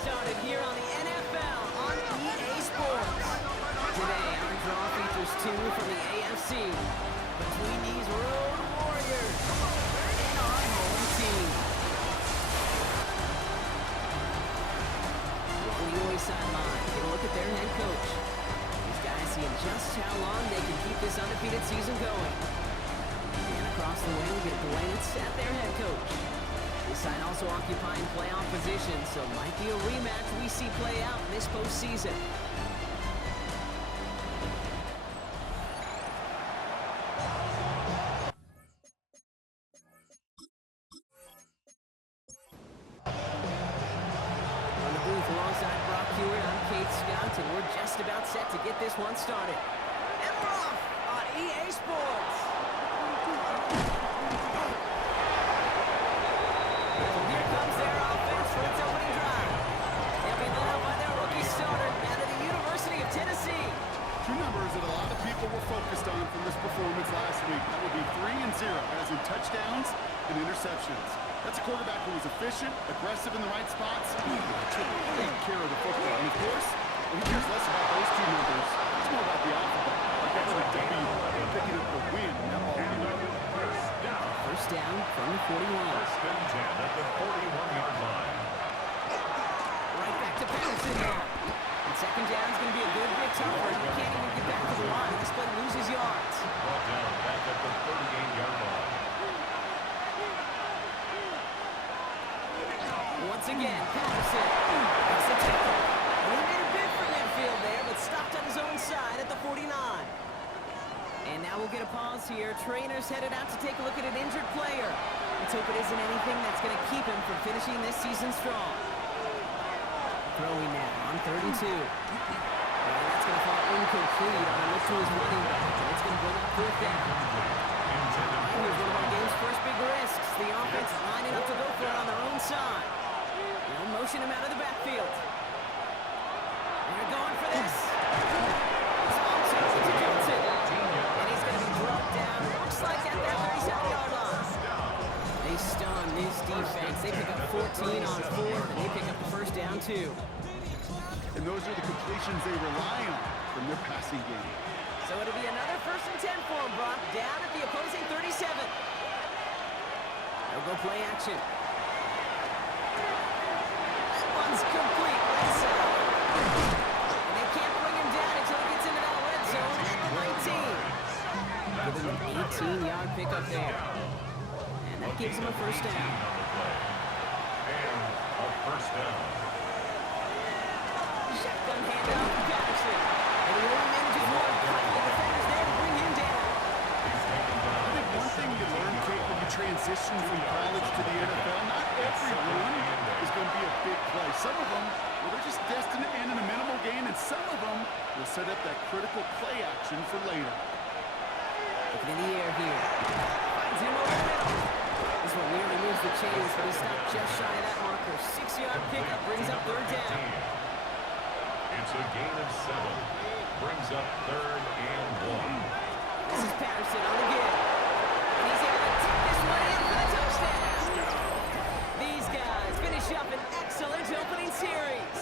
started here on the NFL on EA Sports. Today, our draw features two from the AFC between these Road Warriors and our home team. On the UA sideline, get a look at their head coach. These guys seeing just how long they can keep this undefeated season going. And across the way, we get a glance at their head coach. This side also occupying playoff position, so might be a rematch we see play out in this postseason. On the booth alongside Brock Hewitt, I'm Kate Scott, and we're just about set to get this one started. And we're off on EA Sports. Here comes their offense for its opening drive. They'll be led out by their rookie starter out of the University of Tennessee. Two numbers that a lot of people were focused on from this performance last week. That would be 3 and 0, as in touchdowns and interceptions. That's a quarterback who was efficient, aggressive in the right spots, who took great care of the football. And of course, he cares less about those two numbers. It's more about the alphabet. Like that's a W, picking up the win in that ball game. First down from the 41. First and 10 at the 41-yard line. Right back to Patterson now. And second down's going to be a good bit tougher. You can't even get back to the line. This play loses yards. Brought down back at the 38-yard line. Once again, Patterson. That's the tackle. And he made a bid for midfield there, but stopped on his own side at the 49. And now we'll get a pause here. Trainer's headed out to take a look at an injured player. Let's hope it isn't anything that's going to keep him from finishing this season strong. Throwing now on 32. And that's going to fall incomplete on a look to his running back. And it's going to bring up fourth down. Here's one of our game's first big risks. The offense lining up to go for it on their own side. They'll motion him out of the backfield. And they're going for this. It's on to Johnson. And he's going to be brought down. Looks like at that 37-yard line. They stun this defense. They pick up 14 on fourth, and they pick up the first down, too. And those are the completions they rely on from their passing game. So it'll be another first and 10 for him, Brock, down at the opposing 37. They'll go play action. That one's complete. Let's and they can't bring him down until he gets into that red zone at the 19. Give him an 18-yard pickup there. And that gives him a first down. And a first down. Shotgun handoff to Patterson. And he only manages one. Couple of defenders there to bring him down. I think one thing you learn, Kate, when you transition from college to the NFL, not everyone is going to be a big play. Some of them, well, they're just destined to end in a minimal gain, and some of them will set up that critical play action for later. Looking in the air here. Finds him over the middle. This one nearly moves the chains, but he stopped just shy of that marker. 6-yard pickup brings up third down. It's a gain of 7. Brings up third and 1. This is Patterson on the give. And he's able to take this one in for the touchdown. These guys finish up an excellent opening series.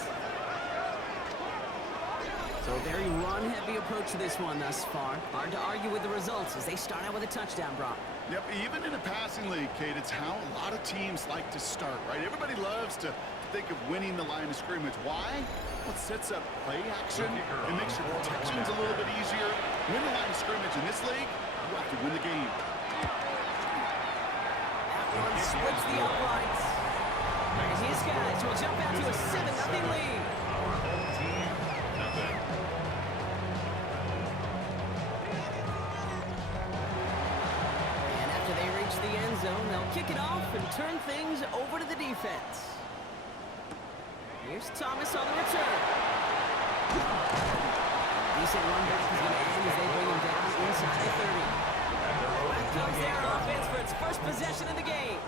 So a very run-heavy approach to this one thus far. Hard to argue with the results as they start out with a touchdown, Brock. Yep, even in a passing league, Kate, it's how a lot of teams like to start, right? Everybody loves to think of winning the line of scrimmage. Why? Well, it sets up play action. It makes your protections a little bit easier. Win the line of scrimmage in this league, you have to win the game. That one splits the uprights. And his guys will jump out to a 7-0 lead. Our home team, nothing. And after they reach the end zone, they'll kick it off and turn things over to the defense. Here's Thomas on the return. Decent run back is going to end as they bring him down inside the 30. Back comes their offense for its first possession of the game.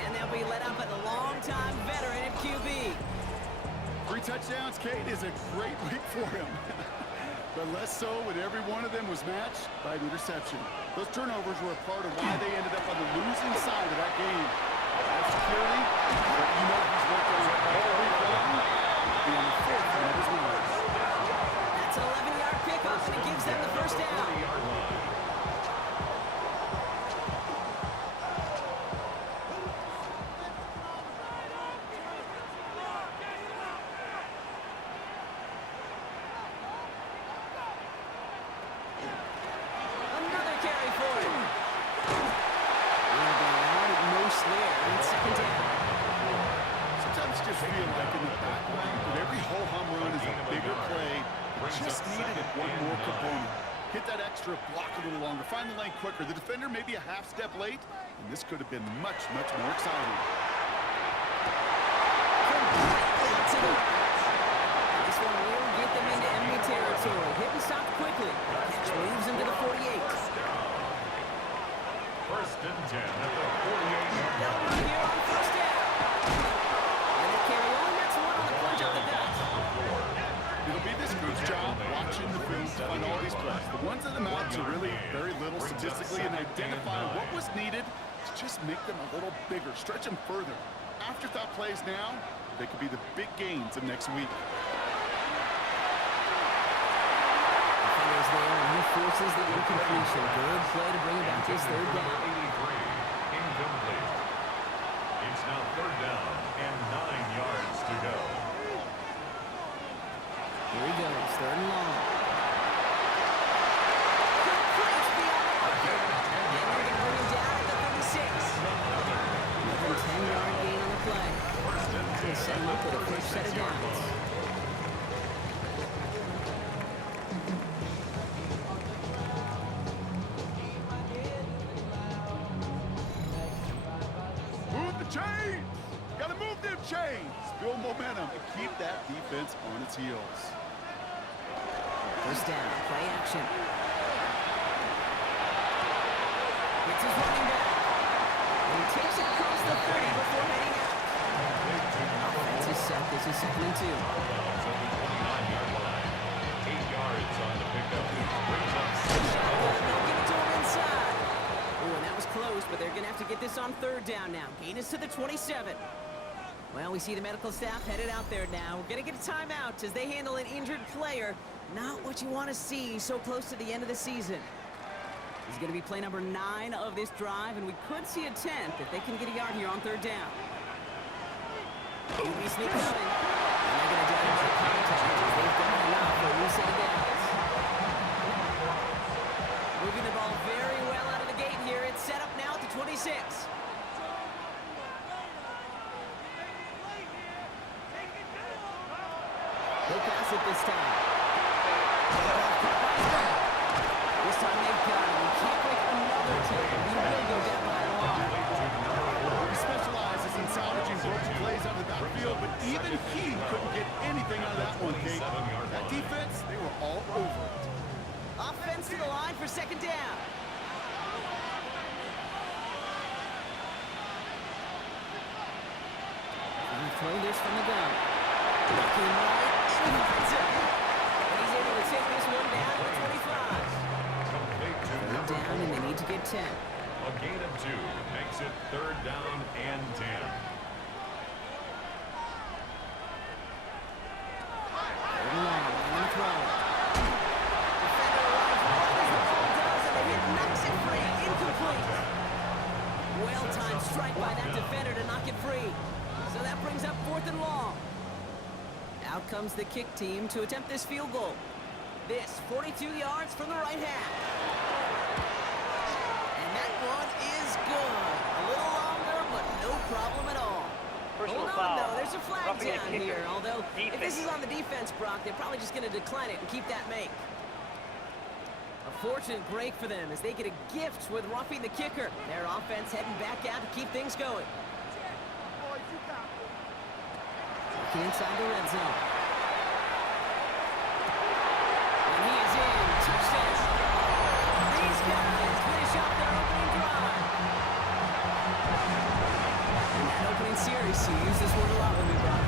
And they'll be led up at the longtime veteran at QB. 3 touchdowns, Kate, is a great week for him. But less so when every one of them was matched by an interception. Those turnovers were a part of why they ended up on the losing side of that game. Security, you know he's worked on all week long. Brings Just up needed second one and more 9. component. Hit that extra block a little longer. Find the lane quicker. The defender maybe a half step late, and this could have been much, much more exciting. To the right. This one will get them into enemy territory. Hit and stop quickly. Catch moves into the 48. First and 10 at the 48-yard They'll line. run here on first down. And they carry on. That's one on the punch up the gut. It'll be this group's job watching the film to find all these plays. The ones that amount to really very little statistically and identify what was needed to just make them a little bigger, stretch them further. Afterthought plays now, they could be the big gains of next week. Defenders there, and he forces the incompletion. Good play to bring about his third down. 83, incomplete. It's now third down and 9 yards to go. Here he goes, third and long. And they're going to bring him down at the 36. Another 10-yard gain on the play. They set him up with a first set of downs. Move the chains! Gotta move them chains! Build momentum and keep that defense on its heels. First down, play action. It's his running back. And he takes it across the 30 before heading out. Offense is set. This is second and 2. Ball's on the 29-yard line. 8 yards on the pickup. Brings up Shotgun, they'll give it to him inside. Ooh, and that was close, but they're going to have to get this on third down now. Gain is to the 27. Well, we see the medical staff headed out there now. We're going to get a timeout as they handle an injured player. Not what you want to see so close to the end of the season. This is going to be play number 9 of this drive, and we could see a 10th if they can get a yard here on third down. QB sneak coming. And they're going to drive by contact as they've done enough for a new set of downs. Moving the ball very well out of the gate here. It's set up now at the 26. He'll pass it this time. This time they've got him. He can't break another tackle. He will go down by a lot. He specializes in salvaging broken plays out of the backfield, but even he couldn't get anything out of that one, Kate. That defense, they were all over it. Offense to the line for second down. And he throws this from the gun. Looking right, and he finds it. And he's able to take this one down to the 25. Third down, and they need to get 10. A gain of 2 makes it third down and 10. Third and long, on the throw. Defender arrives right as the ball does, and the hit knocks it free. Incomplete. Well-timed strike by that defender to knock it free. So that brings up fourth and long. Out comes the kick team to attempt this field goal. This, 42 yards from the right half. And that one is good. A little longer, but no problem at all. Personal Hold on, foul. though. There's a flag Roughing the down kicker. here. Although, if Defense. this is on the defense, Brock, they're probably just going to decline it and keep that make. A fortunate break for them as they get a gift with roughing the kicker. Their offense heading back out to keep things going. Looking inside the red zone. And he is in. Touchdown. These guys finish up their opening drive. In that opening series, you use this word a lot with me, Brock.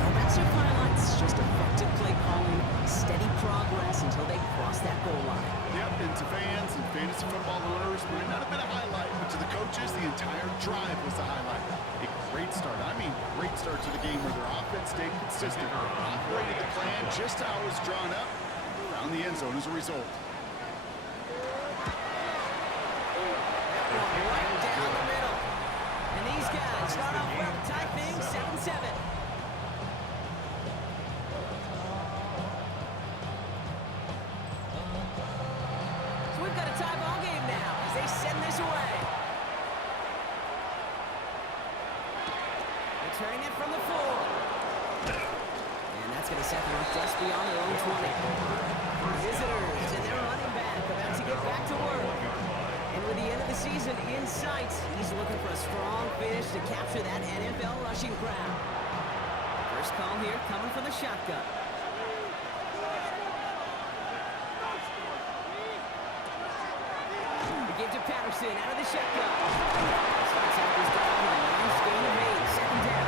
No massive highlights, just effective play calling, steady progress until they cross that goal line. Yep, and to fans and fantasy football owners, might not have been a highlight, but to the coaches, the entire drive was a highlight. A great start. I mean, great start to the game where their offense stayed consistent, operated the plan just how it was drawn up, and found the end zone as a result. Right down the middle. And these guys start off well to tie things 7-7. So we've got a tie ball game now as they send this away. Returning it from the 4. And that's going to set them up just beyond their own 20. Visitors, and they're running back, about to get back to work. And with the end of the season in sight, he's looking for a strong finish to capture that NFL rushing crowd. First call here coming from the shotgun. The give to Patterson out of the shotgun. Starts out this drive with a nice gain of 8, second down.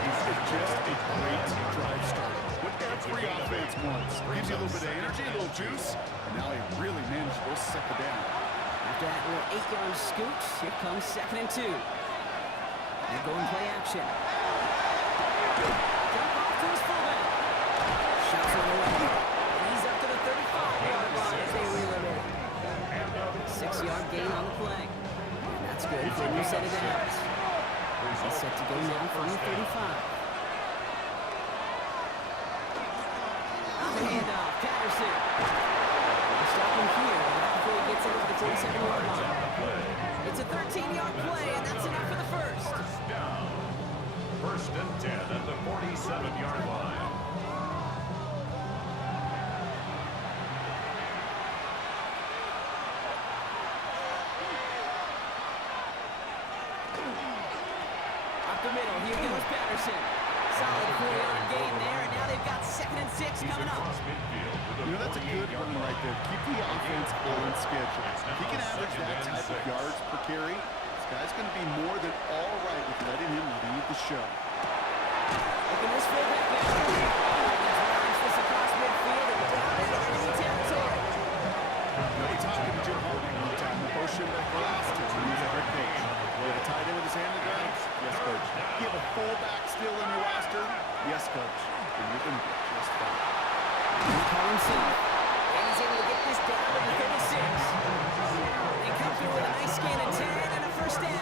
This is just a great drive starter. What every offense wants. Gives you a little bit of energy, a little juice, and now he really managed to second down. After that little 8-yard scoot, here comes 2nd and 2. They're going play action. Jump off to his fullback. Shots on the way. And he's up to the 35-yard line as they reel it in. 6-yard gain on the play. And that's good for a new set of downs. He's set to go now from the 35. On the handoff, Patterson. They'll stop him here right before he gets into the 47-yard line. It's a 13-yard play, and that's enough for the first. Down. 1st and 10 at the 47-yard line. Up the middle, here goes Patterson. Solid 4-yard gain there, and now they've got 2nd and 6 coming up. You know, that's a good run right there. Keep the offense on schedule. If he can average that type of yards per carry, this guy's going to be more than all right with letting him lead the show. Look at this fullback now. He drives this across midfield and down into enemy territory. We're talking to Jim Harbaugh one time. The motion back last year when he was a head coach. You have a tight end with his hand in the ground? Yes, coach. You have a fullback still in your roster? Yes, coach. And you're going to be just fine. He calls himself. And he's able to get this down to the 36. They come through with a nice gain of 10 and a first down.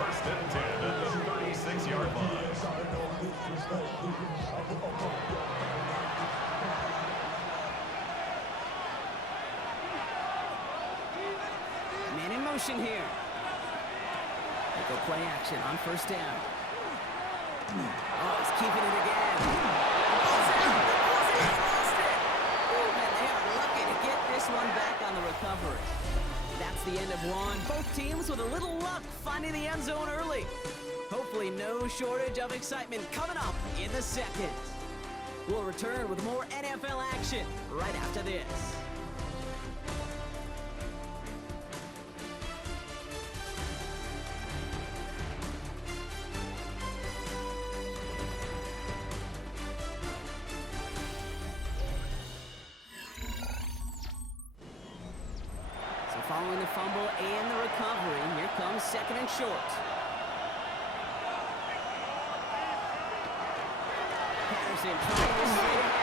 1st and 10 at the 36-yard line. Man in motion here. They go play action on 1st down. Oh, he's keeping it again. Ball's out. He lost it. Ooh, and they are lucky to get this one back on the recovery. That's the end of one. Both teams with a little luck finding the end zone early. Hopefully no shortage of excitement coming up in the second. We'll return with more NFL action right after this. Following the fumble and the recovery, here comes 2nd and short. Patterson trying to straight ahead.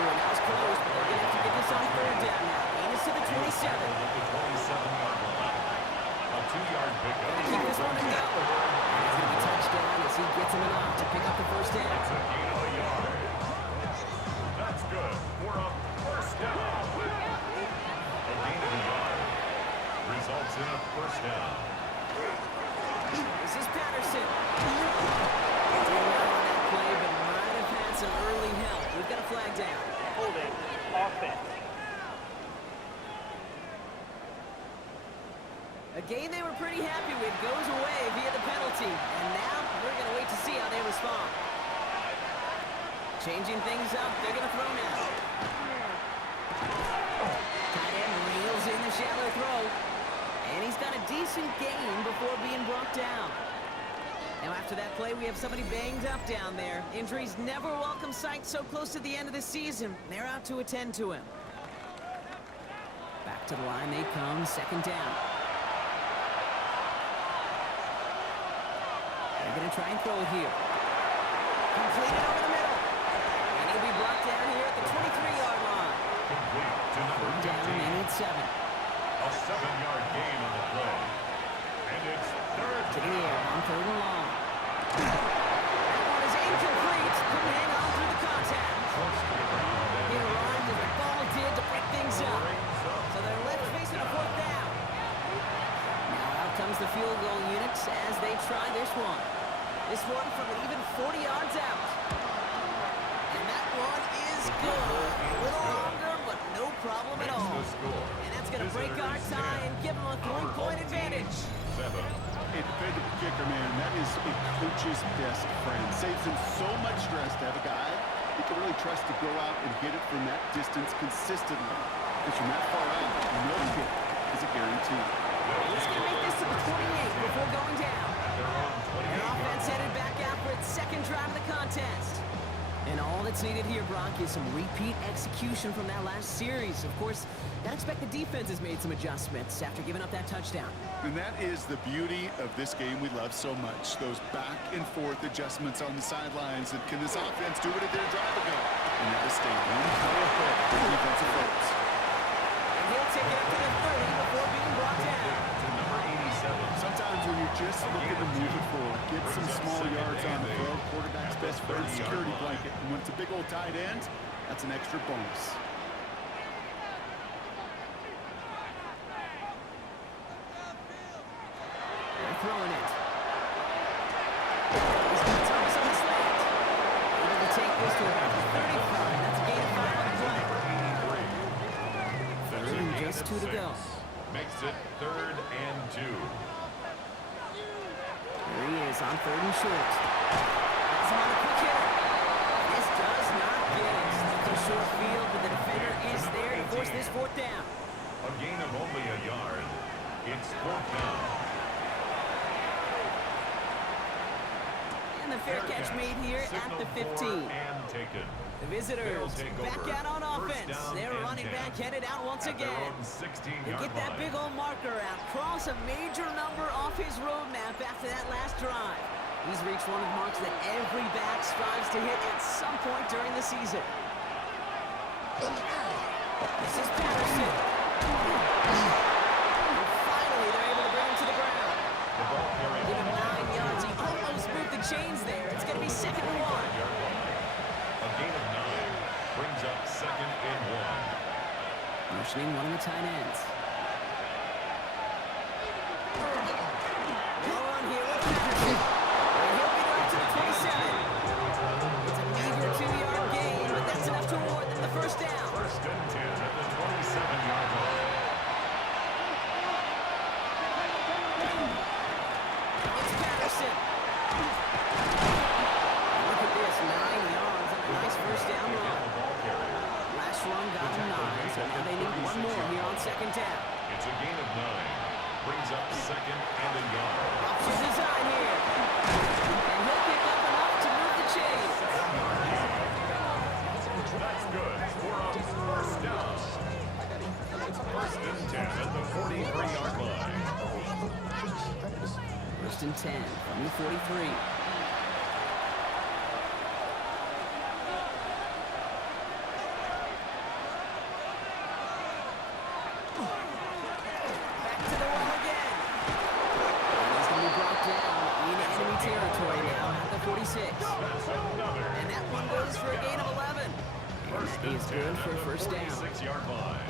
Ooh, that was close, but they're going to have to get this on 3rd down now. Gain is to the 27. The 27-yard line. A 2-yard pickup. Keep this one to go. And he's going to be touchdown as he gets him enough to pick up the first down. It's a gain of a yard. That's good for a first down. A gain of a yard results in a first down. This is Patterson. Doing well on that play, but might have had some early help. We've got a flag down. Holding offense. A game they were pretty happy with goes away via the penalty. And now we're going to wait to see how they respond. Changing things up, they're going to throw now. Tight end reels in the shallow throw. And he's got a decent gain before being brought down. Now after that play, we have somebody banged up down there. Injuries never a welcome sight so close to the end of the season. They're out to attend to him. Back to the line they come, 2nd down. They're going to try and throw it here. Completed over the middle. And he'll be brought down here at the 23-yard line. Complete to number 3rd down, they need 7. A 7-yard gain on the play. And it's 3rd To the air on 3rd and long. That one is incomplete. Couldn't hang on through the contact. He arrived as the ball did to break things up. So they're left facing a 4th down. Now out comes the field goal units as they try this one. This one from an even 40 yards out. good. A little longer, but no problem at all. And that's going to break our tie and give them a 3-point advantage. 7. A dependable kicker, man, that is a coach's best friend. Saves him so much stress to have a guy he can really trust to go out and hit it from that distance consistently. Because from that far out, no kick is a guarantee. He's going to make this to the 28 before going down. And offense headed back out for its second drive of the contest. And all that's needed here, Brock, is some repeat execution from that last series. Of course, I expect the defense has made some adjustments after giving up that touchdown. And that is the beauty of this game we love so much. Those back and forth adjustments on the sidelines. And can this offense do it at their drive ago? And that is staying one play ahead of the defensive folks. And he'll take it up to the 30 before being brought down. Sometimes when you're just looking to move it forward, get some small yards on the throw, quarterback's best friend, security blanket. And when it's a big old tight end, that's an extra bonus. They're throwing it. He's got Thomas on the slant. Able to take this to about the 35. That's a gain of 5 on the play. Third and just 2 to go. Makes it 3rd and 2. There he is on 3rd and short. That's on a quick hitter. This does not get it. It's a short field, but the defender is there to force this 4th down. A gain of only a yard. It's 4th down. And the fair catch made here at the 15. And taken. The visitors back out on offense. They're running back headed out once again. They get that big old marker out. Cross a major number off his roadmap after that last drive. He's reached one of the marks that every back strives to hit at some point during the season. This is Patterson. And finally, they're able to bring him to the ground. Give him 9 yards. He almost moved the chains there. It's going to be 2nd and 1. A gain of 9 brings up 2nd and 1. Motioning one of the tight ends. Go on here with Patterson. And he'll be up to the 27. It's a meager 2-yard gain, but that's enough to award them the 1st down. 1st and 10 at the 27-yard line. It's Patterson. Look at this, 9 yards on a nice 1st down run. Last run got him 9, so now they need one more here on 2nd down. It's a gain of 9. Brings up 2nd and a yard. Option design here. And he'll pick up enough to move the chains. That's good for a 1st down. 1st and 10 at the 43-yard line. 1st and 10 from the 43. Back to the wall again. And he's going to be brought down in enemy territory now at the 46. And that one goes for a gain of 11. And that is good for a 1st down. 46-yard line.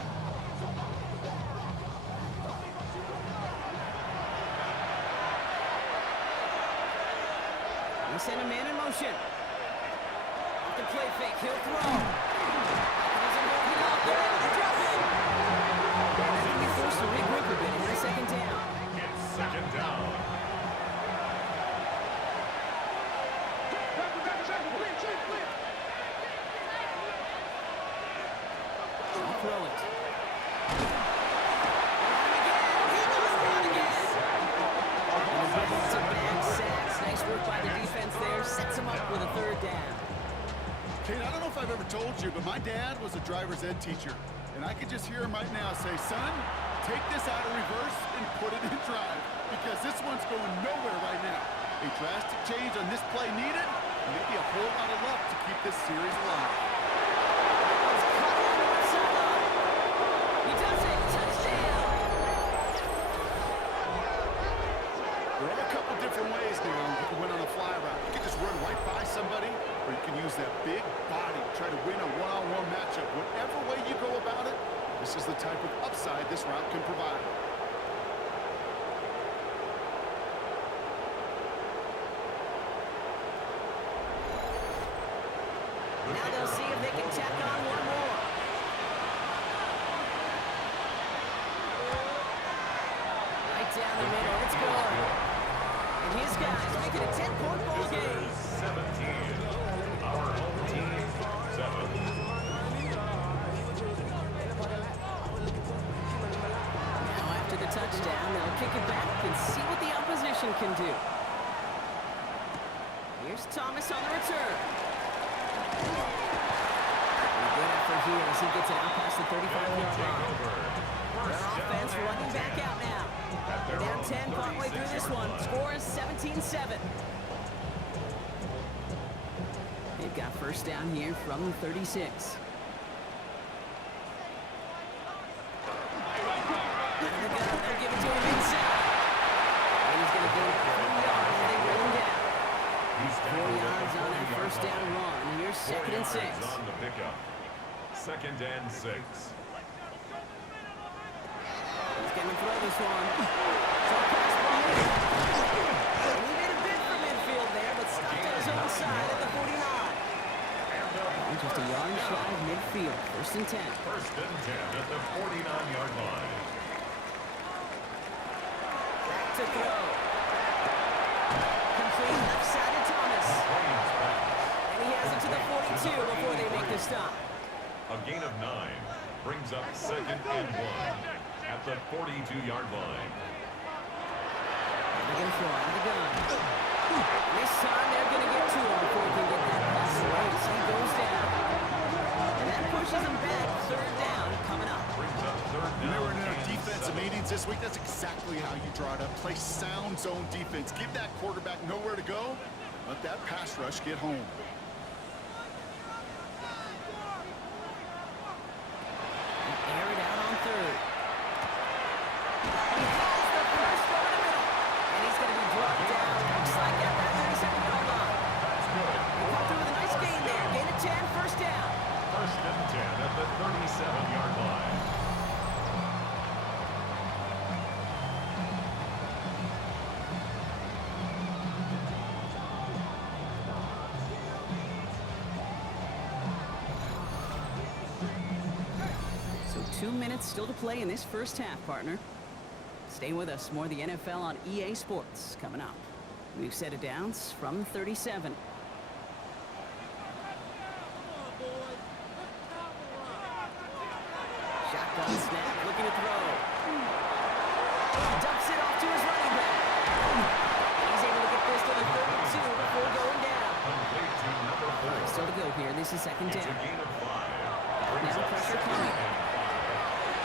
They send a man in motion. Off the play fake, he'll throw. Doesn't work it out. They're able to drop it. And they're going to be forced to regroup a bit in the 2nd down. It's 2nd down. I'll throw it. Run again. It's a bad sack. Nice work by the defense there. Sets him up with a 3rd down. Kate, I don't know if I've ever told you, but my dad was a driver's ed teacher. And I could just hear him right now say, son, take this out of reverse and put it in drive. Because this one's going nowhere right now. A drastic change on this play needed, and maybe a whole lot of luck to keep this series alive. He does it. Touchdown. There are a couple different ways now you can win on a fly route. You can just run right by somebody, or you can use that big body, try to win a one-on-one matchup. Whatever way you go about it, this is the type of upside this route can provide. Now they'll see if they can tack on And his guys make it a 10-point ball game. 17. Our home team, 7. Now after the touchdown, they'll kick it back and see what the opposition can do. Here's Thomas on the return. Good effort here as he gets it out past the 35-yard line. Their offense running back out now. They're down 10 partway through this one. Score is 17-7. They've got first down here from the 36. They'll give it to him inside. And he's going to go 3 yards as they roll him down. 4 yards on that first down run. Here's 2nd and 6. On the pickup. 2nd and 6. He's going to throw this one. Short pass ball. And he made a bid for midfield there, but stopped on his own side at the 49. And just a yard shy of midfield. 1st and 10. 1st and 10 at the 49-yard line. Back to throw. Complete left side to Thomas. And he has it to the 42 before they make the stop. A gain of 9 brings up 2nd and 1 at the 42-yard line. They're going to throw out of the gun. This time they're going to get to him before he can get that pass away. So he goes down. And that pushes him back. 3rd down coming up. Brings up 3rd When they down. were in our defensive meetings this week, that's exactly how you draw it up. Play sound zone defense. Give that quarterback nowhere to go. Let that pass rush get home. Air it out on 3rd. He has the first over the middle. And he's going to be brought down. Looks like at that 37-yard line. That's good. He got through with a nice gain there. Gain of 10, first down. 1st and 10 at the 37-yard line. So 2 minutes still to play in this first half, partner. Stay with us. More of the NFL on EA Sports coming up. We've set it down from 37. Shotgun snap, looking to throw. Dumps it off to his running back. And he's able to get this to the 32 before going down. Complete to number 4. Still to go here. This is 2nd It's a down. gain of 5. Brings Now up pressure 2nd coming. and 5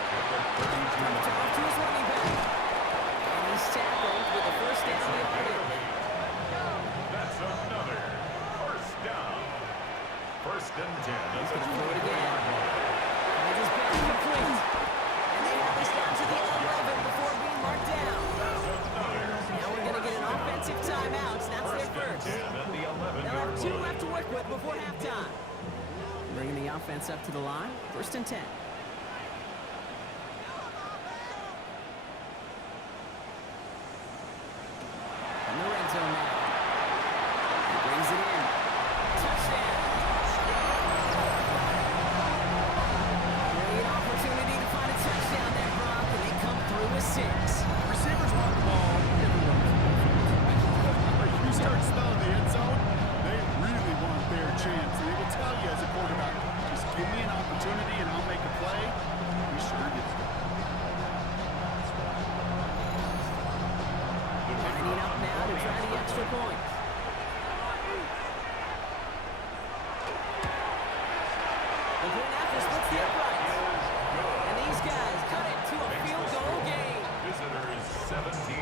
at the 32-yard Dumped it line. off to his running back. And he's tackled with the first down yardage. That's another 1st down. 1st and 10 at He's the gonna throw it again. 20-yard line. And it's back complete. And they have this down to the 11 before being marked down. That's another Now we're going to get an offensive timeout. That's their 1st and first. 10 at the They'll 11-yard have 2 line. left to work with before halftime. Bringing the offense up to the line. 1st and 10. In the red zone now. He brings it in. Touchdown. Great opportunity to find a touchdown there, Brock, and they come through with 6. Receivers want the ball. Everyone But you start smelling the end zone, they really want their chance. And they will tell you as a quarterback, just give me an opportunity and I'll make a play. He sure gets it. Lining up now to try the extra point. The point after splits the uprights. And these guys cut it to a field goal game. Visitors 17.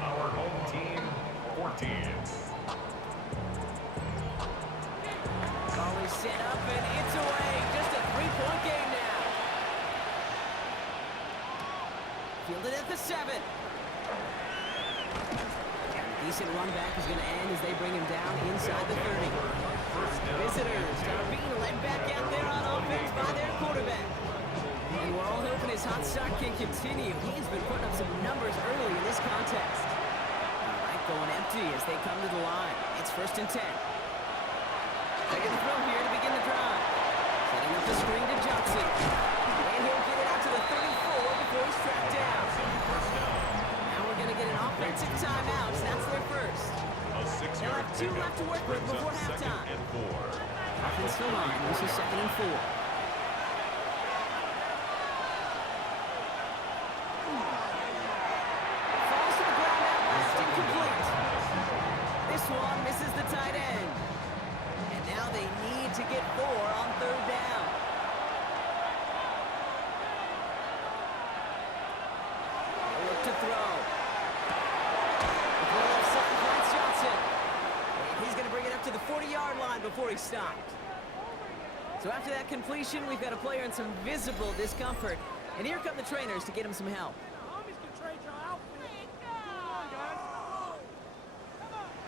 Our home team 14. Ball is set up and it's away. Just a 3-point game now. Fielded at the 7. Decent run back is going to end as they bring him down inside the 30. Visitors are being led back out there on offense by their quarterback. And we're all hoping his hot start can continue. He's been putting up some numbers early in this contest. All right, going empty as they come to the line. It's 1st and 10. They're going to throw here to begin the drive. Setting up the screen to Johnson. And he'll get it out to the 34 before he's tracked down. Now we're going to get an offense offensive timeouts. That's their first. A They'll 6-yard have 2 left to work with brings before up second halftime. and 4. Offense still on. This is 2nd and 4. Falls to the ground out west, incomplete. This one misses the tight end. And now they need to get 4 on 3rd down. They'll look to throw. The throw left side finds Johnson. And he's going to bring it up to the 40-yard line before he stopped. So after that completion, we've got a player in some visible discomfort. And here come the trainers to get him some help.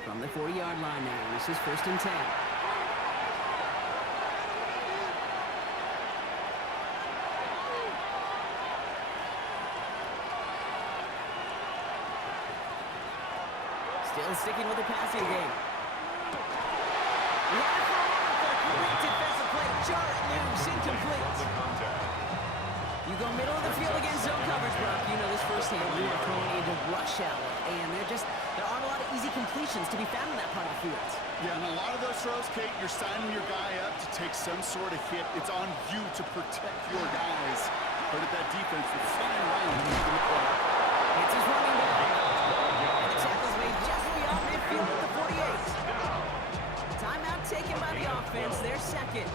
From the 40-yard line now, this is 1st and 10. Still sticking with the passing game. Great defensive play. Jar it loose, incomplete. You go middle of the field against zone coverage, Brock. You know this firsthand. You are throwing into rush hour, and there aren't a lot of easy completions to be found in that part of the field. Yeah, and a lot of those throws, Kate, you're signing your guy up to take some sort of hit. It's on you to protect your guys. But at that defense, they're flying around when you the play. It's his running back. And the tackle's made just beyond midfield at the 48. Timeout taken by the offense. They're second.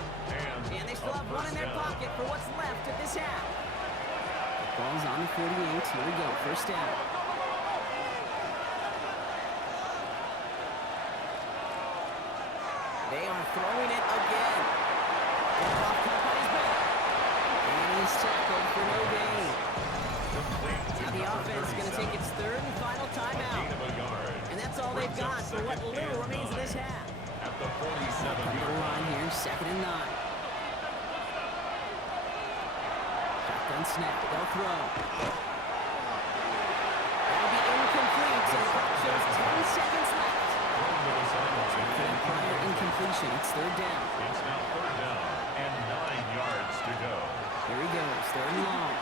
And they still have 1 in their pocket for what's left of this half. Ball's on the 48. Here we go. 1st down. They are throwing it again. Off cut by his back. And he's tackled for no gain. Now the offense is going to take its 3rd and final timeout. And that's all they've got for what little remains of this half. At the 47-yard line here, 2nd and 9. Shotgun snap, they'll throw. That'll be incomplete, so the clock shows 10 seconds left. For that prior incompletion, it's 3rd down. It's now 3rd down and 9 yards to go. Here he goes, 3rd and long.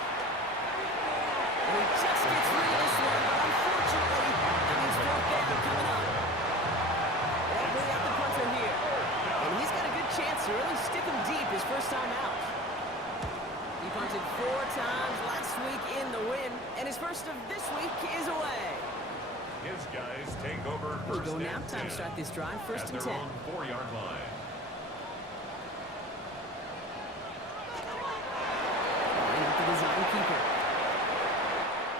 And he just gets rid of this one, but unfortunately, that means 4th down coming up. They'll bring out the punter here. And he's got a good chance to really stick him deep his first time out. He punted 4 times last week in the win, and his first of this week is away. His guys take over We'll 1st go now, and time 10 to start this drive, 1st at and their 10. own 4-yard line. Line up the design keeper.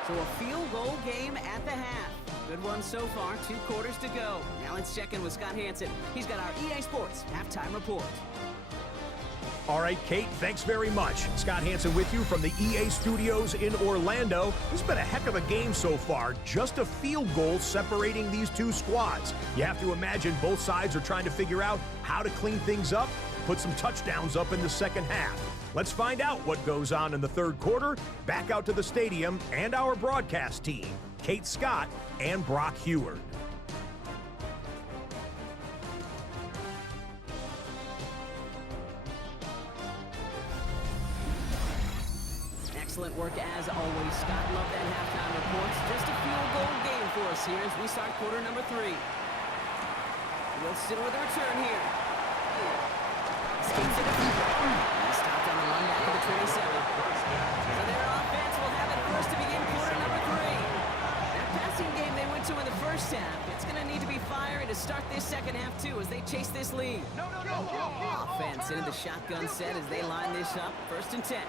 So a field goal game at the half. Good one so far, 2 quarters to go. Now let's check in with Scott Hansen. He's got our EA Sports halftime report. All right, Kate, thanks very much. Scott Hansen with you from the EA Studios in Orlando. This has been a heck of a game so far. Just a field goal separating these 2 squads. You have to imagine both sides are trying to figure out how to clean things up, put some touchdowns up in the second half. Let's find out what goes on in the 3rd quarter. Back out to the stadium and our broadcast team, Kate Scott and Brock Heward. Excellent work as always, Scott. Love that halftime report. Just a field goal game for us here as we start quarter number 3. Wilson with a return here. Escapes it. He's stopped on the run back of the 27. So their offense will have it first to begin quarter number 3. That passing game they went to in the first half, it's going to need to be fiery to start this second half too as they chase this lead. Offense into the shotgun set as they line this up. 1st and 10.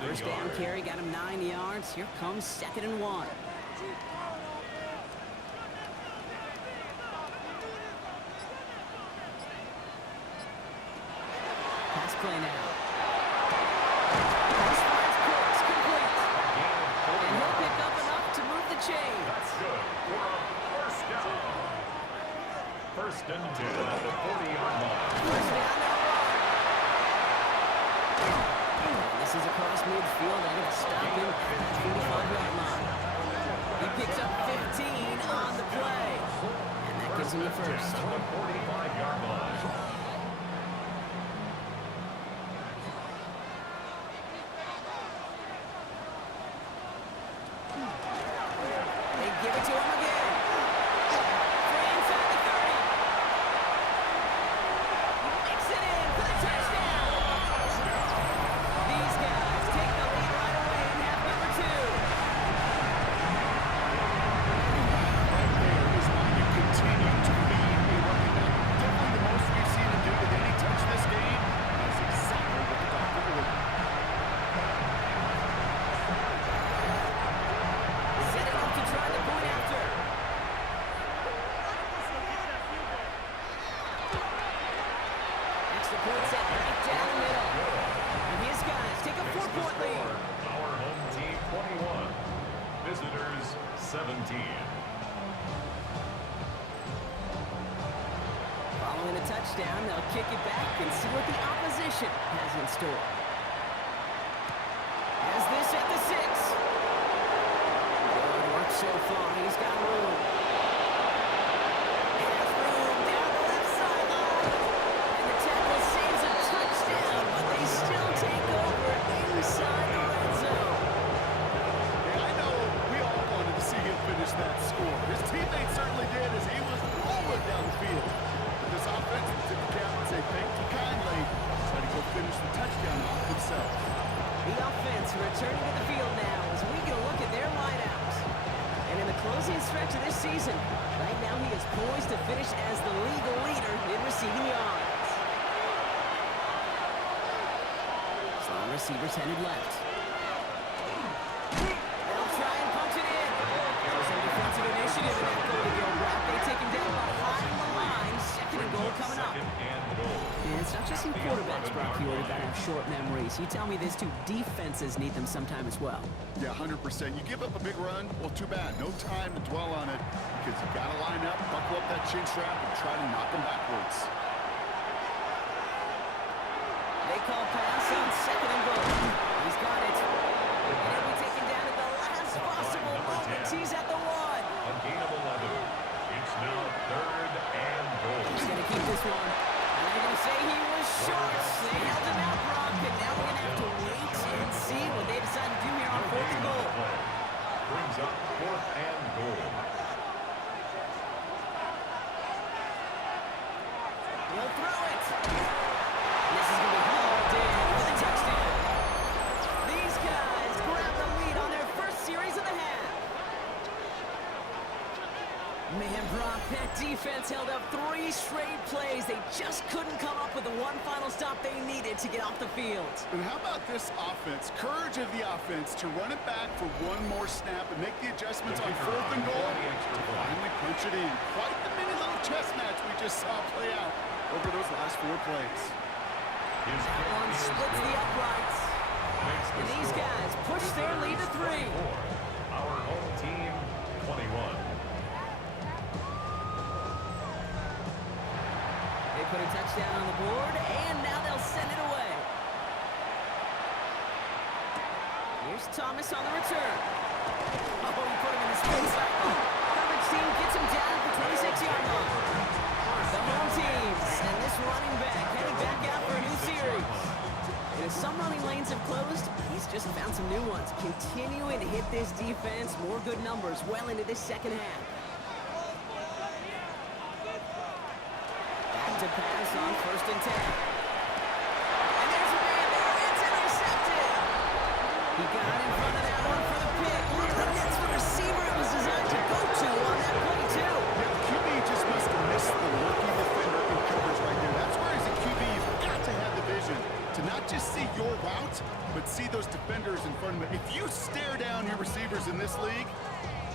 First down carry, got him 9 yards. Here comes 2nd and 1. Pass play now. Pass finds Cooks, complete. And he'll pick up enough to move the chains. That's good. For a 1st down. 1st and 10 at the 40-yard line. First down, they'll run. This is across midfield. They're going to stop him at the 45-yard line. He picks up 15 on the play. And that gives him the first. At the 45-yard line. They give it to him again. Free inside the 30. He makes it in for the touchdown. These guys take the lead right away in half number 2. Right there is why you continue to feed a running back. Definitely the most we've seen him do with any touch this game. That's exactly what the doctor ordered. Set it up to try the point after. Extra point set right down the middle. And his guys take a 4-point lead. Our home team 21. Visitors 17. Following a touchdown, they'll kick it back and see what the opposition has in store. Has this at the 6. Good work so far. He's got room. Has room down the left sideline. And the tackle saves a touchdown, but they still take over inside the red zone. Yeah, I know we all wanted to see him finish that score. His teammates certainly did as he was rolling down the field. But this offense will tip the cap and say thank you kindly. Try to go finish the touchdown off himself. The offense returning to the field now as we get a look at their wideouts. And in the closing stretch of this season, right now he is poised to finish as the league leader in receiving yards. Slot receivers headed left. They'll try and punch it in. So some defensive initiative in that goal to go back. They take him down behind the line. Second and goal coming up. Second and goal. And it's not just in quarterbacks, Brock, you already got to have short memories. You tell me these two defenses need them sometime as well. Yeah, 100%. You give up a big run, well, too bad. No time to dwell on it because you got to line up, buckle up that chin strap, and try to knock them backwards. They call pass on second and goal. He's got it. And he'll be taken down at the last possible moment. He's at the 1. A gain of 11. It's now third and goal. He's going to keep this one. And they're going to say he was short. They held him out, Brock, and now we're going to have to wait and see what they decide to do here on fourth and goal. Brings up fourth and goal. He'll throw it. This is going to be hauled in for the touchdown. These guys grab the lead on their first series of the half. Man, Brock, that defense held up 3 straight plays. They just couldn't come up with the one final stop they needed to get off the field. And how about this offense? Courage of the offense to run it back for one more snap and make the adjustments on fourth and goal to finally punch it in. Quite the mini little chess match we just saw play out over those last 4 plays. That one splits the uprights. And these guys push their lead to 3. Our home team 21. They put a touchdown on the board, and now they'll send it away. Here's Thomas on the return. Oh, he put him in the spin cycle. Coverage team gets him down at the 26-yard line. The home teams and this running back heading back out for a new series. And as some running lanes have closed, he's just found some new ones. Continuing to hit this defense, more good numbers well into this second half. To pass on first and 10. And there's a man there. It's intercepted. He got in front of that one for the pick. Look like that's the receiver it was designed to go to on that play, too. Yeah, the QB just must have missed the rookie defender in coverage right there. That's where as a QB, you've got to have the vision to not just see your route, but see those defenders in front of it. If you stare down your receivers in this league,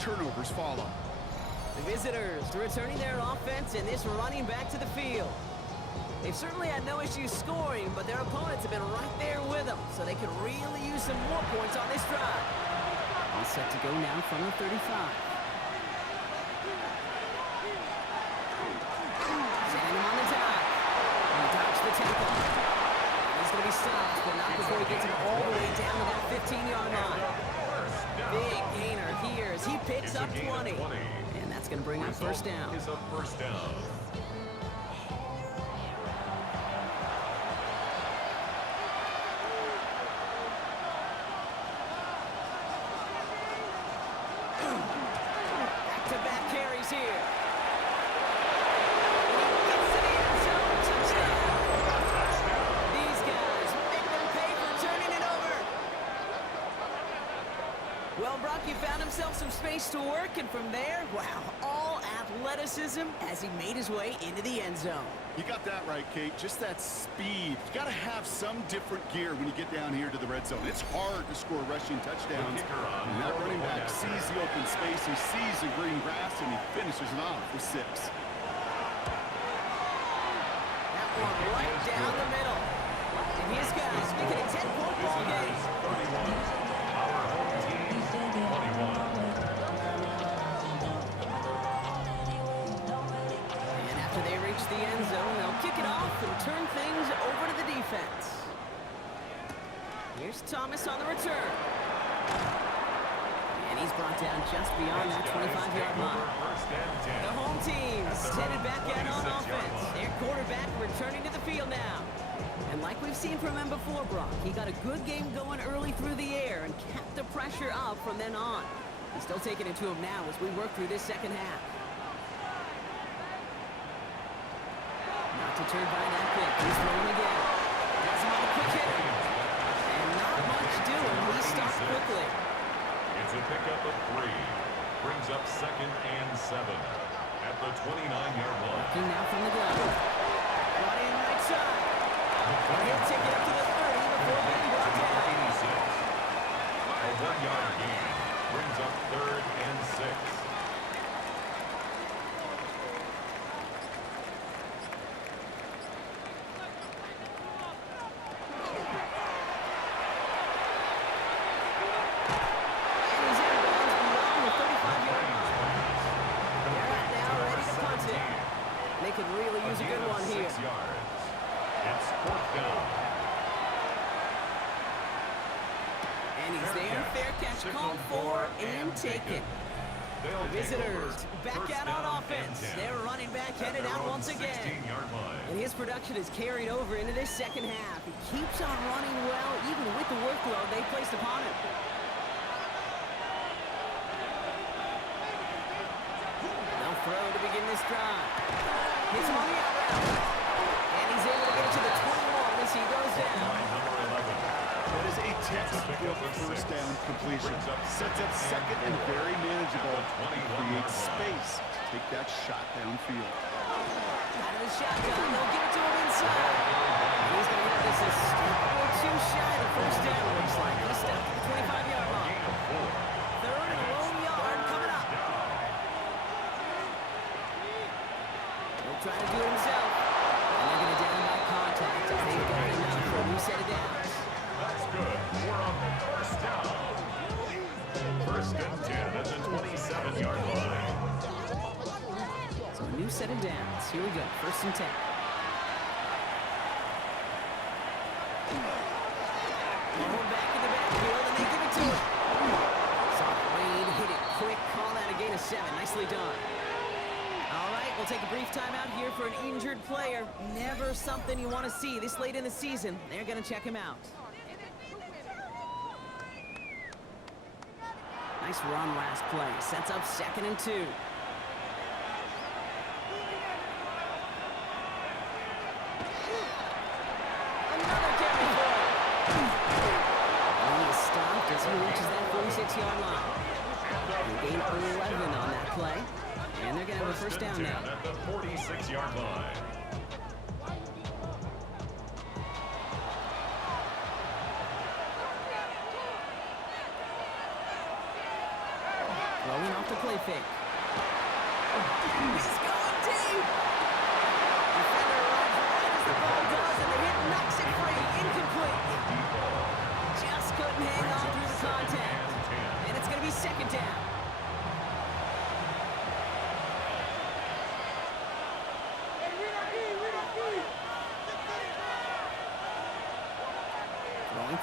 turnovers follow. The visitors returning their offense and this running back to the field. They've certainly had no issues scoring, but their opponents have been right there with them, so they could really use some more points on this drive. All set to go now from the 35. Sending him on the dive. He dodged the tackle. He's going to be stopped, but not before he gets him all the way down to that 15-yard line. Big gainer here as he picks up 20. And that's going to bring up first down. Is a first down. Back-to-back carries here. Gets to the end zone, touchdown. These guys make them pay for turning it over. Well, Brock, he found himself some space to work, and from there, wow, all athleticism as he made his way into the end zone. You got that right, Kate. Just that speed. You got to have some different gear when you get down here to the red zone. It's hard to score rushing touchdowns. And that running back sees the open space, he sees the green grass, and he finishes it off with 6. That one right down the middle. And his guys making a 10-point ball game. 31. Our home team, 21. And after they reach the end zone, they'll kick it off and turn things over to the defense. Here's Thomas on the return. And he's brought down just beyond that 25-yard line. The home team's headed back out on offense. Their quarterback returning to the field now. And like we've seen from him before, Brock, he got a good game going early through the air and kept the pressure up from then on. He's still taking it to him now as we work through this second half. Not deterred by that pick. He's throwing again. Has him on a quick hitter. And not much doing. He stopped quickly. It's a pickup of 3. Brings up 2nd and 7 at the 29-yard line. Looking now from the gun. Brought in right side. And he'll take it up to the 30 before being brought down. 86. A 1-yard gain brings up 3rd and 6. They could really use a good one here. 6 yards. It's 4th down. And he's there. Fair catch called for and taken. They'll Visitors back out on offense. Their running back headed out once again. 16-yard line. And his production is carried over into this second half. He keeps on running well, even with the workload they placed upon him. They'll throw to begin this drive. Hits him on the out route. And he's able to get it to the 21 as he goes down. Number 11. That is a textbook first down completion. Sets up second and very manageable. Creates space to take that shot downfield. Out of the shotgun, they'll give it to him inside. He's going to have this a step or two shy of the first down, looks like. He's stepped to the 25-yard line. 3rd and a lone yard coming up. He'll try to do it himself. And they're going to down by contact as they've got enough for a new set of downs. That's good. We're on the first down. 1st and 10 at the 27-yard line. So a new set of downs. Here we go. 1st and 10. Going back in the backfield, and they give it to him. Saw Wade hit it quick. Call that a gain of 7. Nicely done. All right, we'll take a brief timeout here for an injured player. Never something you want to see this late in the season. They're going to check him out. Nice run last play. Sets up 2nd and 2. Another carry forward. And he is stopped as he reaches that 46-yard line. They gain 11 on that play. And they're going to have a first down now. At the 46-yard line. Throwing off the play fake. He's going deep. Defender runs right as the ball does, and the hit knocks it free. Incomplete. Just couldn't hang on through the contact. And it's going to be 2nd down.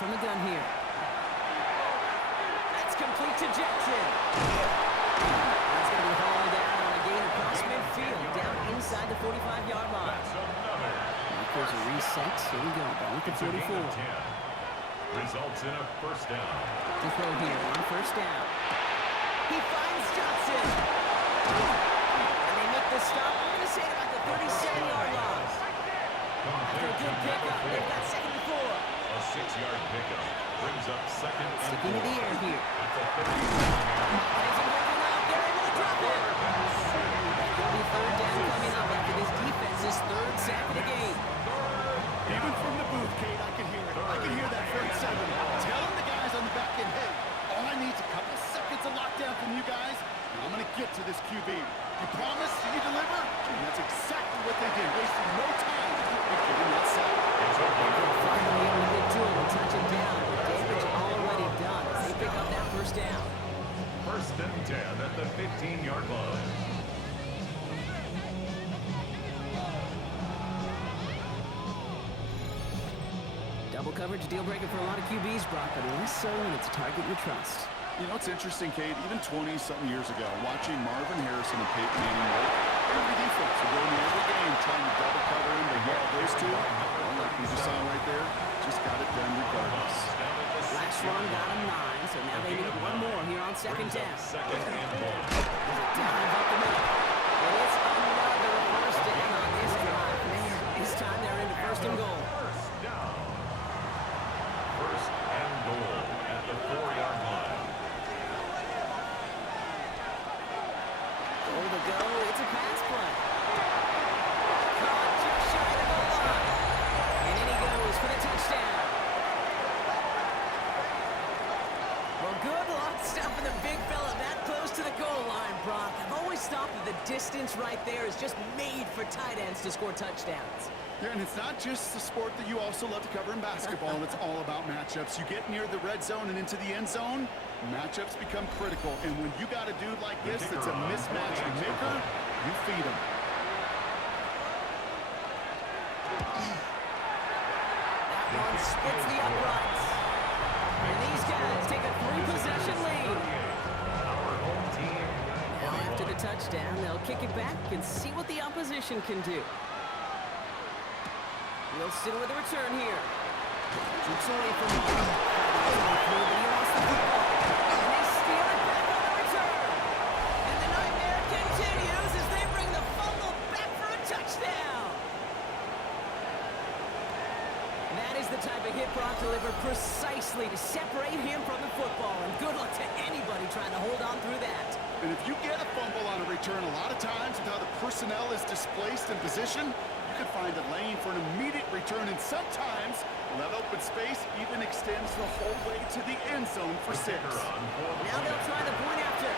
from the gun here. That's complete to Jackson. That's going to be hauled down on a gain across midfield, down inside the 45-yard line. There's a reset. Here we go. Ball at the 44. Results in a first down. To throw here on first down. He finds Johnson. And they make the stop. I'm going to say about the 37-yard line. After a good pickup, they've got second and 4. A 6-yard pickup brings up second and 4. Sticking to the air here. At the 37-yard line. They're able to drop it. It'll be third down coming up after this defense's third sack of the game. Even from the booth, Kate, I can hear it. I can hear that front seven telling the guys on the back end, hey, all I need is a couple seconds of lockdown from you guys, and I'm going to get to this QB. You promise, you deliver, and that's exactly what they did, wasting no time in getting that sack. Finally able to get to him and touch him down. The damage already done as they pick up that first down. First and 10 at the 15-yard line. Double coverage, deal breaker for a lot of QBs, Brock, but less so when it's a target you trust. You know, it's interesting, Kate, even 20-something years ago, watching Marvin Harrison and Peyton Manning work, every defense would go into every game trying to double cover him, but yeah, those two, well, like we just saw right there, just got it done regardless. Last run got him 9, so now they need one more here on second down. Second and 1. Dive up the middle. And it's another first down on this drive. Man, this time they're into first and goal. First down. First and goal at the 4-yard line. Goal to go. It's a pass play. Caught just shy of the goal line. And in he goes for the touchdown. Well, good luck stopping the big fella that close to the goal line, Brock. I've always thought that the distance right there is just made for tight ends to score touchdowns. Yeah, and it's not just the sport that you also love to cover in basketball. It's all about matchups. You get near the red zone and into the end zone, matchups become critical. And when you got a dude like this that's a mismatch maker, you feed him. That one splits the uprights. And these guys take a 3-possession lead. Our home team. Now after the touchdown, they'll kick it back and see what the opposition can do. Wilson with a return here. Shoots away from him. But he lost the football. And they steal it back on the return. And the nightmare continues as they bring the fumble back for a touchdown. That is the type of hit Brock delivered precisely to separate him from the football. And good luck to anybody trying to hold on through that. And if you get a fumble on a return, a lot of times with how the personnel is displaced in position, you could find a lane for an immediate return, and sometimes that open space even extends the whole way to the end zone for 6. Now they'll try the point after.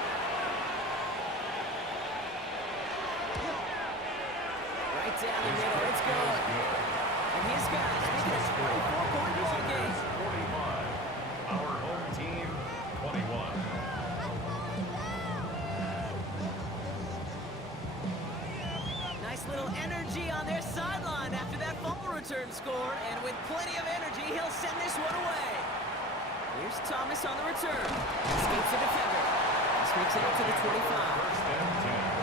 Right down the middle, it's good. And his guys make it a 24-point ball game. 45. Our home team, 21. Nice little energy on their sideline after that fumble return score, and with plenty of energy, he'll send this one away. Here's Thomas on the return. Escapes the defender. This makes it up to the 25.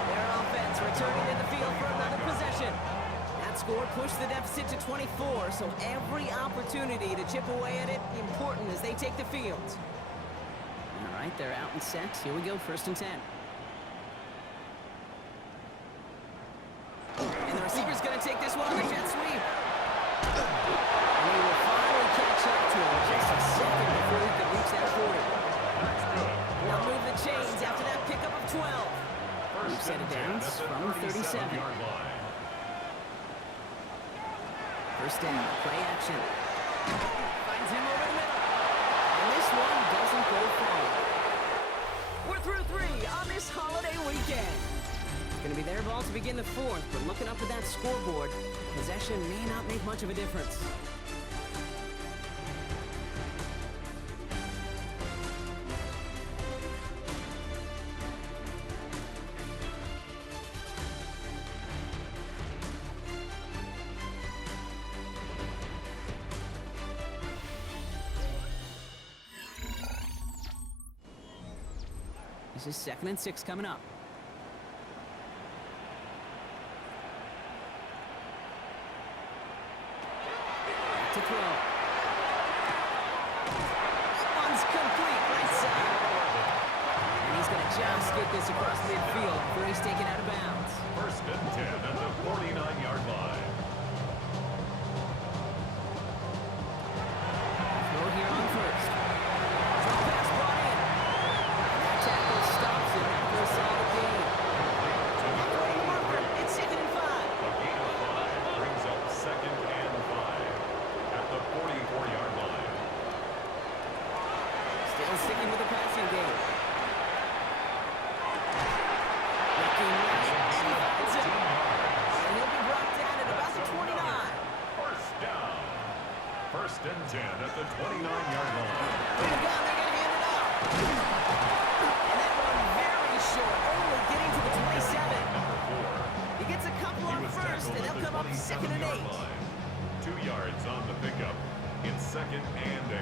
Their offense returning to the field for another possession. That score pushed the deficit to 24, so every opportunity to chip away at it important as they take the field. All right, they're out and set. Here we go, first and 10. And the receiver's going to take this one on the jet sweep. And he will finally catch up to him just a second before he could reach that 40. Now move the chains after that pickup of 12. We've set it down from 37. First down, play action. Finds him over the middle. And this one doesn't go far. We're through 3 on this holiday weekend. Going to be their ball to begin the 4th, but looking up at that scoreboard, possession may not make much of a difference. This is 2nd and 6 coming up. Back to throw. One's complete, right side. And he's going to just get this across midfield before he's taken out of bounds. 1st and 10 at the 49-yard line. Throw here on 1st. Throw pass brought in. And that tackle stops him after a solid gain. Great marker. It's 2nd and 5. A gain of 5 brings up 2nd and 5 at the 44-yard line. Still sticking with the passing game. Looking right, and he finds him. And he'll be brought down at about the 29. 1st down. 1st and 10 at the 29-yard line. From the gun, they're going to hand it off. And that one very short, only getting to the 27. Number 4. He gets a couple He on was 1st, and tackled they'll at come up the 2nd and 27-yard 8. line. 2 yards on the pickup in 2nd and 8.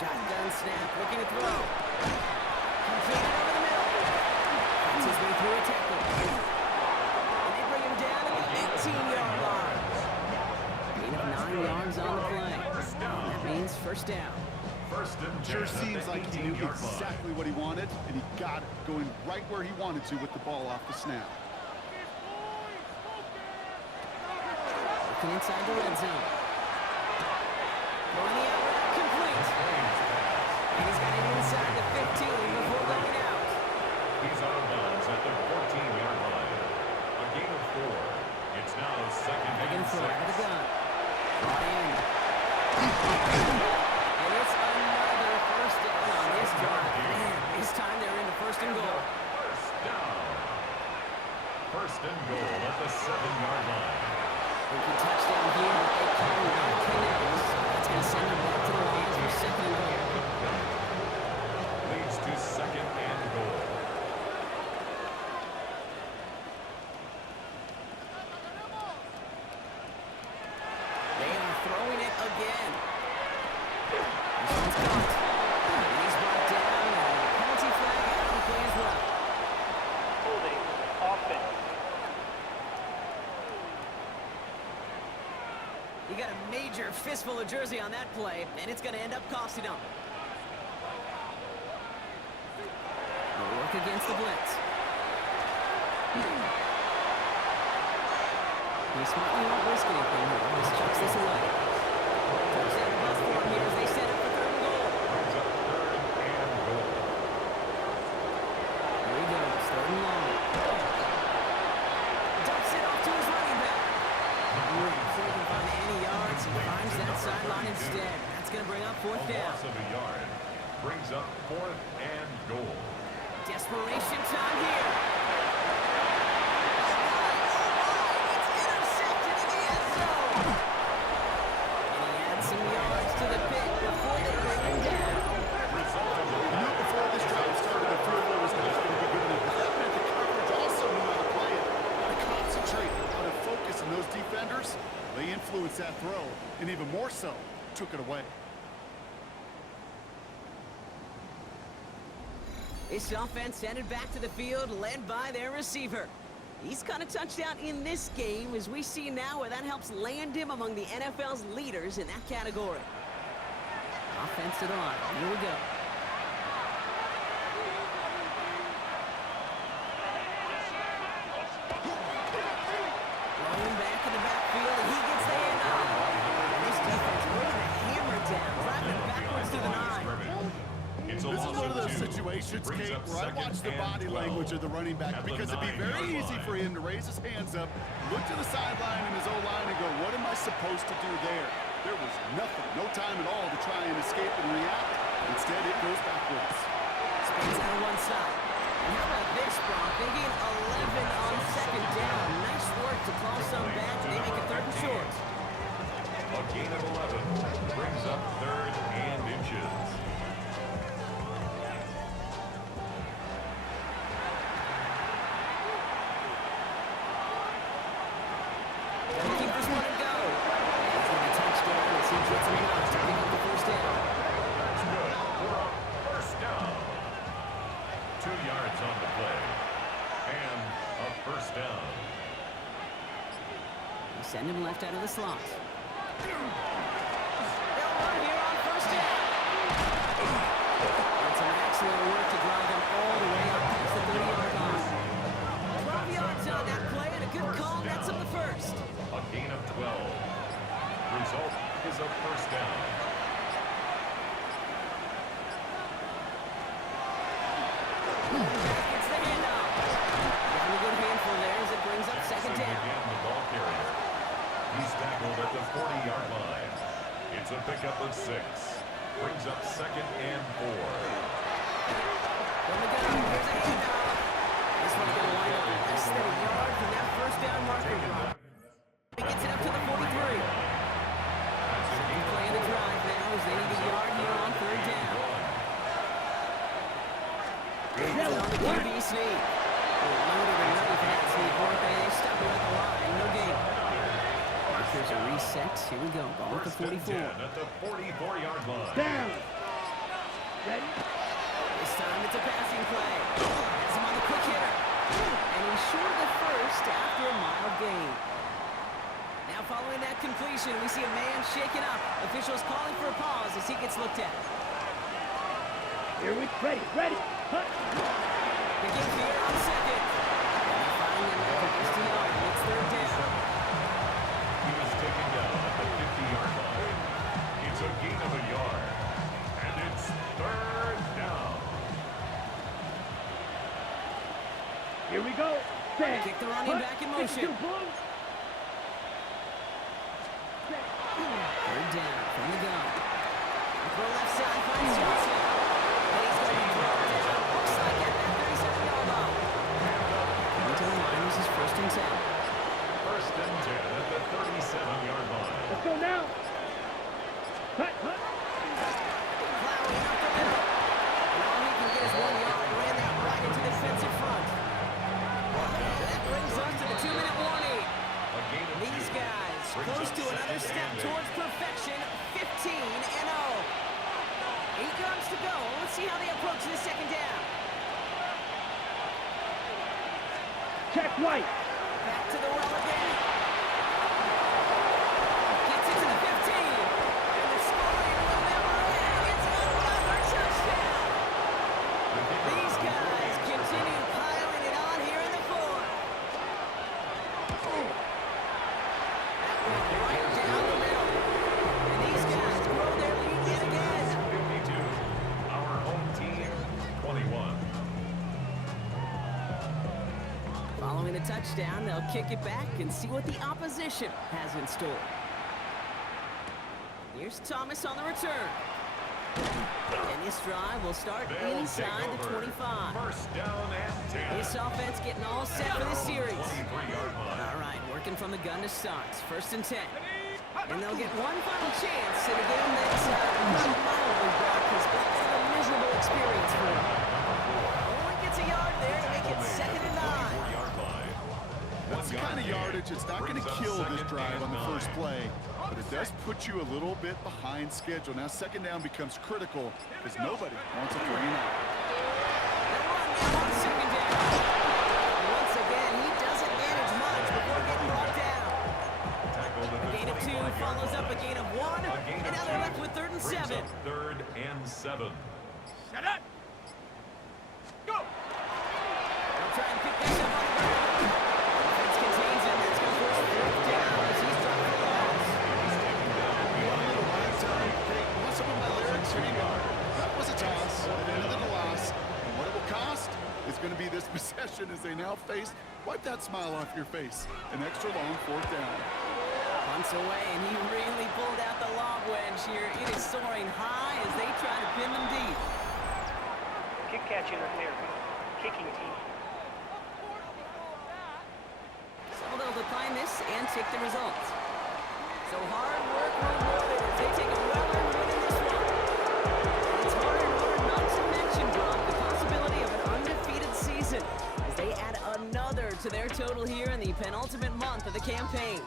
Shotgun snap, looking to throw. Completed over the middle. Finds his way through a tackle. And they bring him down at the 18-yard line. Gain of 9 yards on the play. That means 1st down. 1st and 10 Sure at the seems like he knew 18-yard line. exactly what he wanted, and he got it going right where he wanted to with the ball off the snap. Looking inside the red zone. Throwing the out route, complete. And he's got it inside the 15 before going out. He's out of bounds at the 14-yard line. A gain of 4. It's now 2nd Again and throw 6. out of the gun. Brought in. And it's another 1st down on this drive. Man, this time they're into 1st and goal. 1st down. 1st and goal at the 7-yard line. They can touchdown here, but they cannot connect. That's going to send them back to the line for 2nd and goal. Leads to 2nd and goal. They are throwing it again. This one's caught. And he's brought down, and a penalty flag out on the play as well. Holding offense. He got a major fistful of jersey on that play, and it's going to end up costing him. They'll work against the blitz. He smartly won't risk anything here. Just chucks this away. Touchdown bus for him here as they set it for 3rd and goal. Brings up 3rd and goal. Here he goes, 3rd and long. Dumps it off to his running back. Before he can find any yards, he finds that sideline instead. That's going to bring up 4th A down. loss of a yard. Brings up 4th and goal. Desperation time here. It's intercepted in the end zone. And he adds some yards to the pit before they bring him down. I knew before this drive started the field goal was not going to be good enough. But that meant the coverage also knew how to play it, how to concentrate, how to focus. And those defenders, they influenced that throw, and even more so, took it away. This offense headed back to the field, led by their receiver. He's caught a touchdown in this game, as we see now where that helps land him among the NFL's leaders in that category. Offense to the line. Here we go. Rolling back in the backfield, and he gets the handoff. And this defense bringing the hammer down, driving backwards to the 9. It's a This is loss one of those two. situations, Brings Kate, up where I 2nd watch the and body 12 language of the running back at the because it'd be very 9-yard easy line. for him to raise his hands up, look to the sideline and his O-line and go, what am I supposed to do there? There was nothing, no time at all to try and escape and react. Instead, it goes backwards. Spins out on one side. And how about this, Brock? They gain 11 on 2nd down. Nice work to call some back. They make it 3rd and short. A gain of 11 brings up 3rd and inches. one and go. And he's going to touchdown as he gets him enough to pick up the first down. That's good for a first down. 2 yards on the play. And a first down. They send him left out of the slot. They'll run here on first down. That's some excellent work to drive him all the way up past the 30-yard line. 12 yards on that play and a good call. That's up the first. A gain of 12. Result is a first down. It's the handoff. Having a good handful there as it brings up second Jackson down. again, the ball carrier. He's tackled at the 40-yard line. It's a pickup of 6. Brings up second and 4. From the gun, here's a handoff. This one's going to line up less than a yard from that first down marker. He gets it up to the 43. Second play of the drive now as they need a yard here on third down. It's on the QB sneak. They're loaded and ready for that sneak, weren't they? They stuck it at the line. No gain. Markers are reset. Here we go. Ball at the 44. At the 44-yard line. Down. Ready? This time it's a passing play. Has him on the quick hitter. And he's short of the first after a mild gain. Now following that completion, we see a man shaken up. Officials calling for a pause as he gets looked at. Here we ready. Ready. Huh. They get here on second. And they find him at the 60-yard, and it's third down. He was taken down at the 50-yard line. It's a gain of a yard. And it's third down. Here we go. Set. Kick the running back in motion. Third down from the gun. Throw left side, finds Johnson. And he's going to be brought down. Looks like at that 37-yard line. Into the line, this is first and 10. First and 10 at the 37-yard line. Let's go now. Cut. Cut. Plowing up the middle. And all he can get is 1 yard. Ran that right into the defensive front. That brings us to the 2-minute warning. A gain of 2. These guys Brings close up to another second step and 8. towards perfection. 15-0. 8 yards to go. Let's see how they approach this second down. Check right. Back to the well again. Gets it to the 15. And the scoring will never end. It's another touchdown. These guys continue piling it on here in the fourth. That went right down the middle. And these guys grow their lead yet again. 52. Our home team, 21. Following the touchdown, they'll kick it back and see what the opposition has in store. Here's Thomas on the return. And this drive will start They'll inside take the over. 25. First down and 10. This offense getting all set for this series. 23-yard line. All right, working from the gun to start. First and 10. And they'll get one final chance in a game that's mildly Brock has been a miserable experience for him. Only gets a yard there to make it second and 9. 24-yard line. That's the kind of yardage. It's not going to Brings up kill this second drive and on the first 9. play, but it does put you a little bit behind schedule. Now second down becomes critical because nobody wants a 3 and out. They'll run now on second down. And once again, he doesn't manage much before getting brought down. Tackled at A the gain of 2 25-yard follows up a line. gain of 1. A gain And of now they're 2 left with third and brings 7. up third and 7. Shut up. Go. They'll try and pick this up on the ground. Defense contains him. That's going to force a fourth down as he's dropped for loss. One little line time. Hey, want some of my lyrics? Here you go. That was a toss. It ended in a loss. And what it will cost is going to be this possession as they now face. Wipe that smile off your face. An extra long fourth down. Punts away, and he really pulled out the lob wedge here. It is soaring high as they try to pin them deep. Kick catch interference. Kicking team. So they'll decline this and take the results. So hard work rewarded as they take a well-earned win in this one. And it's hard in order not to mention, Brock, the possibility of an undefeated season as they add another to their total here in the penultimate month of the campaign.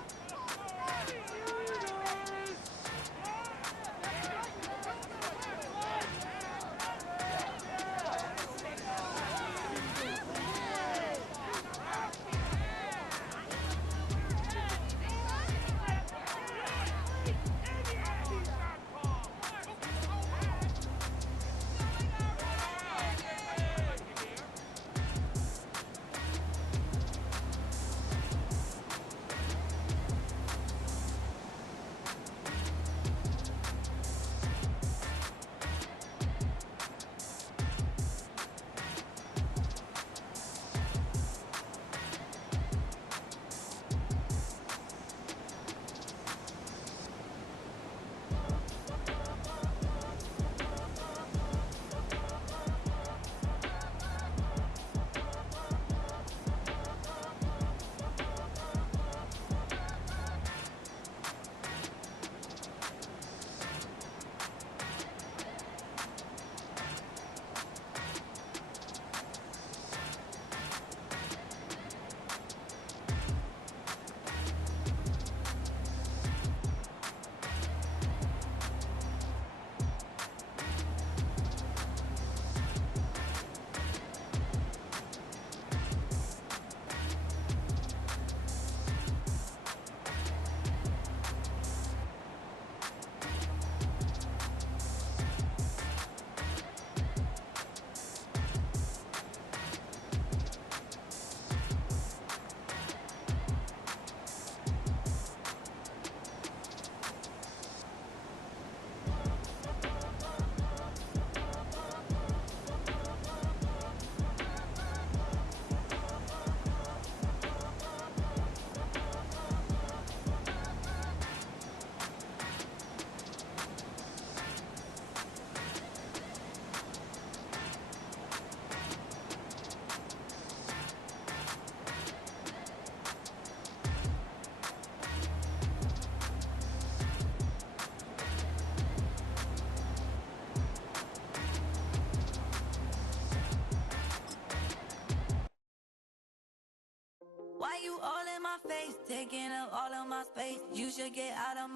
Why you all in my face, taking up all of my space? You should get out of my